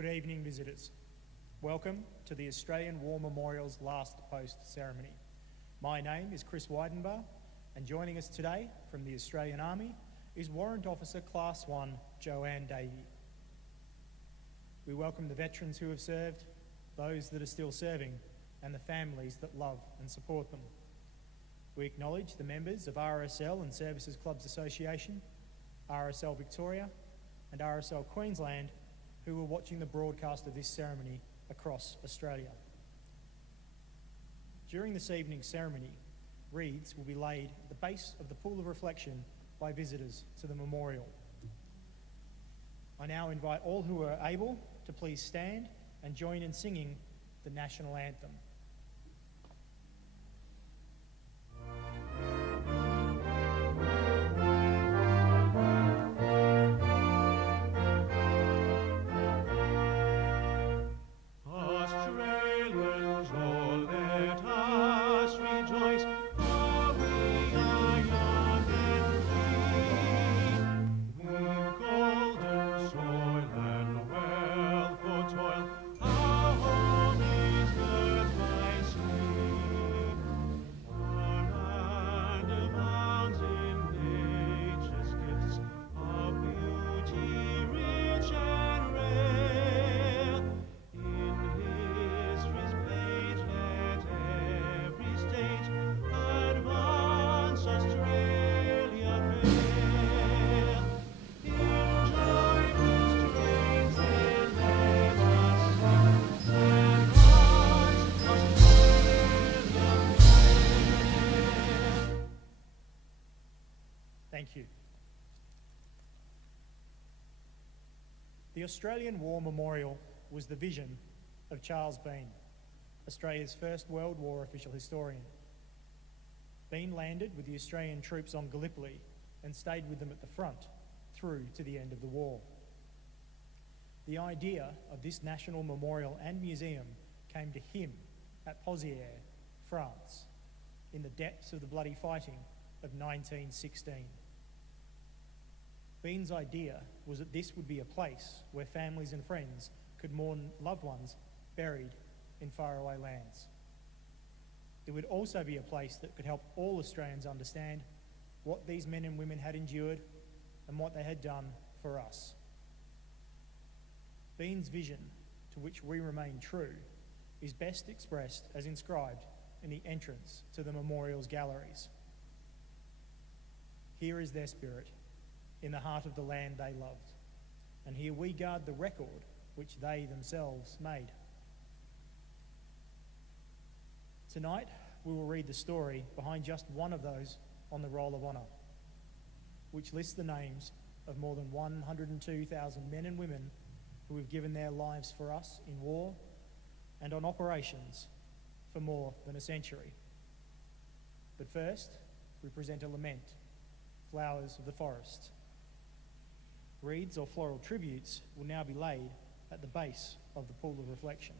Good evening, visitors. Welcome to the Australian War Memorial's last post ceremony. My name is Chris Weidenbach, and joining us today from the Australian Army is Warrant Officer Class 1 Joanne Davey. We welcome the veterans who have served, those that are still serving, and the families that love and support them. We acknowledge the members of RSL and Services Clubs Association, RSL Victoria and RSL Queensland who are watching the broadcast of this ceremony across Australia. During this evening's ceremony, wreaths will be laid at the base of the pool of reflection by visitors to the memorial. I now invite all who are able to please stand and join in singing the national anthem. Thank you. The Australian War Memorial was the vision of Charles Bean, Australia's first World War official historian. Bean landed with the Australian troops on Gallipoli and stayed with them at the front through to the end of the war. The idea of this national memorial and museum came to him at Pozières, France, in the depths of the bloody fighting of 1916. Bean's idea was that this would be a place where families and friends could mourn loved ones buried in faraway lands. It would also be a place that could help all Australians understand what these men and women had endured and what they had done for us. Bean's vision, to which we remain true, is best expressed as inscribed in the entrance to the memorial's galleries. Here is their spirit, in the heart of the land they loved, and here we guard the record which they themselves made. Tonight, we will read the story behind just one of those on the Roll of Honour, which lists the names of more than 102,000 men and women who have given their lives for us in war and on operations for more than a century. But first, we present a lament, Flowers of the Forest. Wreaths or floral tributes will now be laid at the base of the pool of reflection.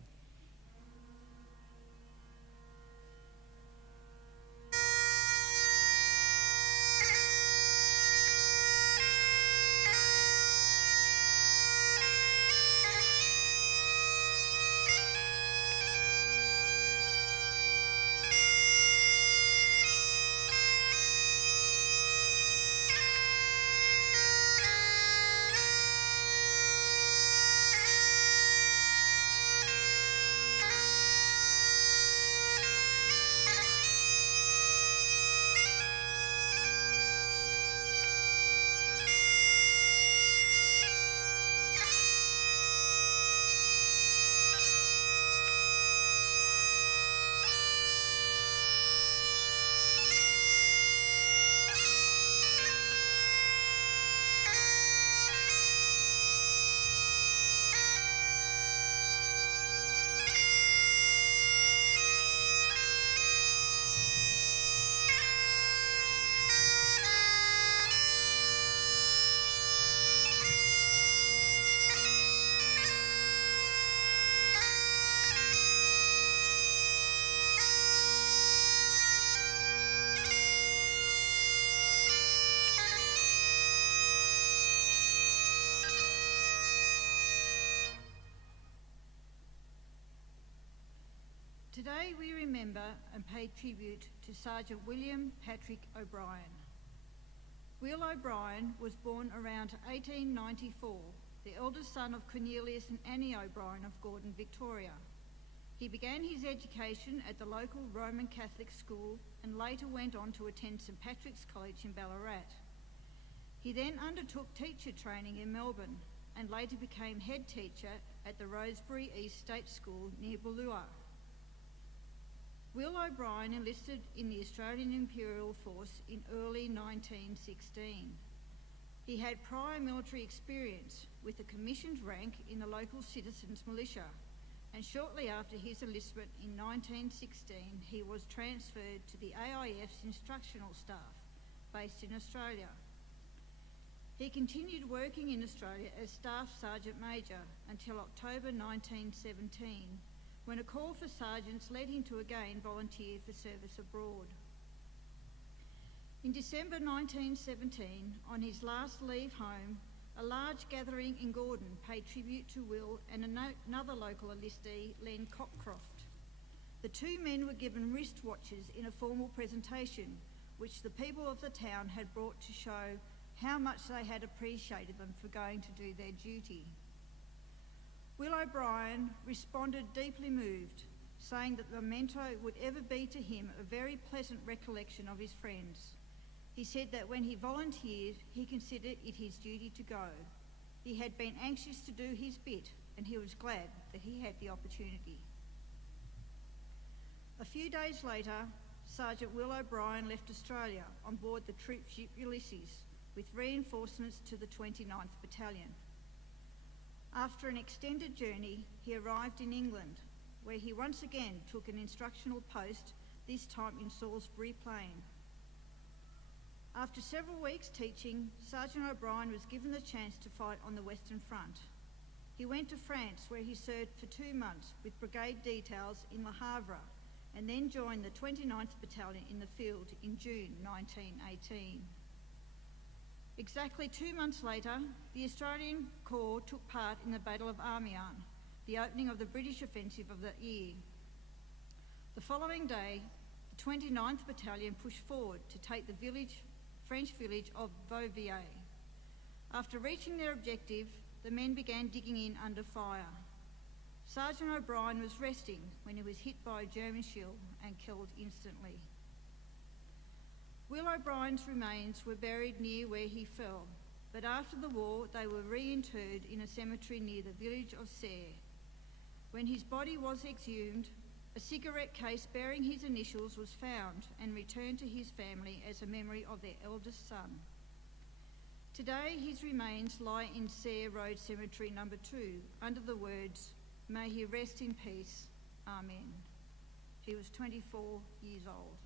Today we remember and pay tribute to Sergeant William Patrick O'Brien. Will O'Brien was born around 1894, the eldest son of Cornelius and Annie O'Brien of Gordon, Victoria. He began his education at the local Roman Catholic school and later went on to attend St Patrick's College in Ballarat. He then undertook teacher training in Melbourne and later became head teacher at the Rosebery East State School near Ballua. Will O'Brien enlisted in the Australian Imperial Force in early 1916. He had prior military experience with a commissioned rank in the local citizens' militia, and shortly after his enlistment in 1916 he was transferred to the AIF's instructional staff based in Australia. He continued working in Australia as Staff Sergeant Major until October 1917, when a call for sergeants led him to again volunteer for service abroad. In December 1917, on his last leave home, a large gathering in Gordon paid tribute to Will and another local enlistee, Len Cockcroft. The two men were given wristwatches in a formal presentation, which the people of the town had brought to show how much they had appreciated them for going to do their duty. Will O'Brien responded deeply moved, saying that the memento would ever be to him a very pleasant recollection of his friends. He said that when he volunteered, he considered it his duty to go. He had been anxious to do his bit, and he was glad that he had the opportunity. A few days later, Sergeant Will O'Brien left Australia on board the troop ship Ulysses with reinforcements to the 29th Battalion. After an extended journey, he arrived in England, where he once again took an instructional post, this time in Salisbury Plain. After several weeks teaching, Sergeant O'Brien was given the chance to fight on the Western Front. He went to France, where he served for 2 months with brigade details in Le Havre, and then joined the 29th Battalion in the field in June 1918. Exactly 2 months later, the Australian Corps took part in the Battle of Amiens, the opening of the British offensive of that year. The following day, the 29th Battalion pushed forward to take the French village of Beauvier. After reaching their objective, the men began digging in under fire. Sergeant O'Brien was resting when he was hit by a German shell and killed instantly. Will O'Brien's remains were buried near where he fell, but after the war they were reinterred in a cemetery near the village of Serre. When his body was exhumed, a cigarette case bearing his initials was found and returned to his family as a memory of their eldest son. Today his remains lie in Serre Road Cemetery No. 2 under the words, "May he rest in peace, Amen." He was 24 years old.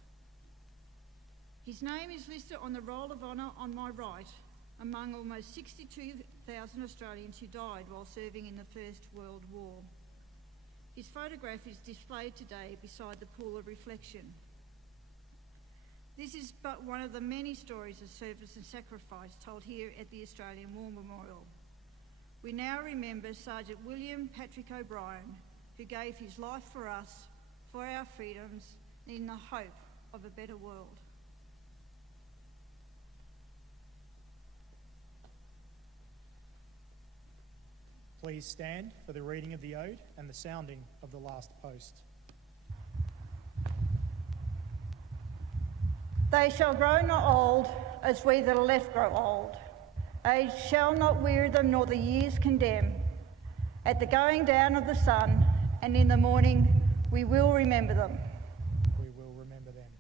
His name is listed on the Roll of Honour on my right, among almost 62,000 Australians who died while serving in the First World War. His photograph is displayed today beside the pool of reflection. This is but one of the many stories of service and sacrifice told here at the Australian War Memorial. We now remember Sergeant William Patrick O'Brien, who gave his life for us, for our freedoms, and in the hope of a better world. Please stand for the reading of the ode and the sounding of the last post. They shall grow not old as we that are left grow old. Age shall not weary them nor the years condemn. At the going down of the sun and in the morning we will remember them. We will remember them.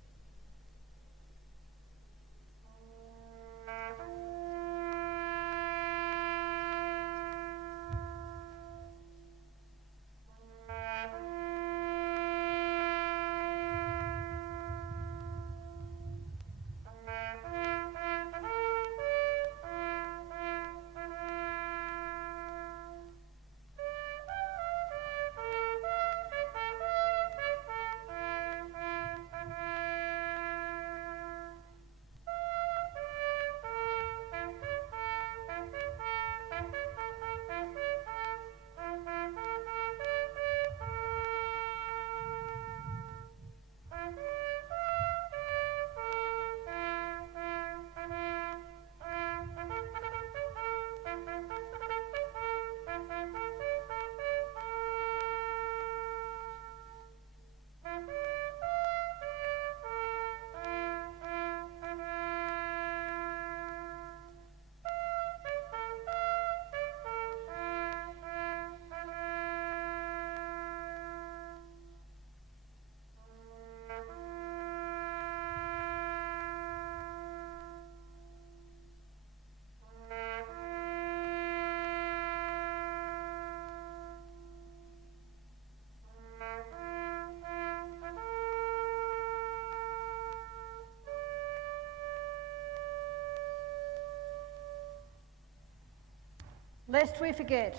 lest we forget.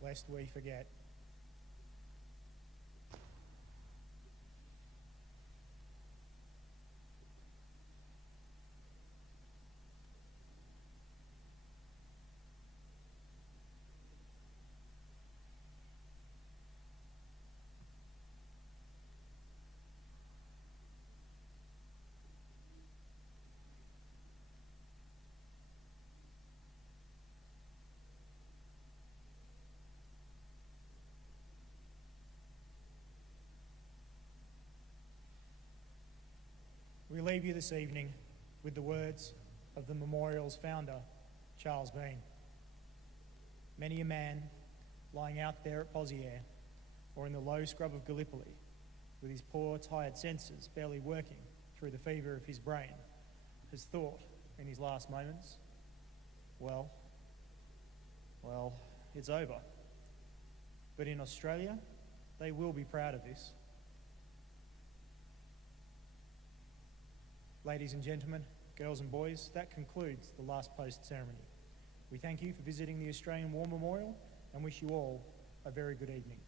Lest we forget. We leave you this evening with the words of the memorial's founder, Charles Bean. Many a man lying out there at Poziere or in the low scrub of Gallipoli with his poor, tired senses barely working through the fever of his brain has thought in his last moments, well, it's over. But in Australia, they will be proud of this. Ladies and gentlemen, girls and boys, that concludes the last post ceremony. We thank you for visiting the Australian War Memorial and wish you all a very good evening.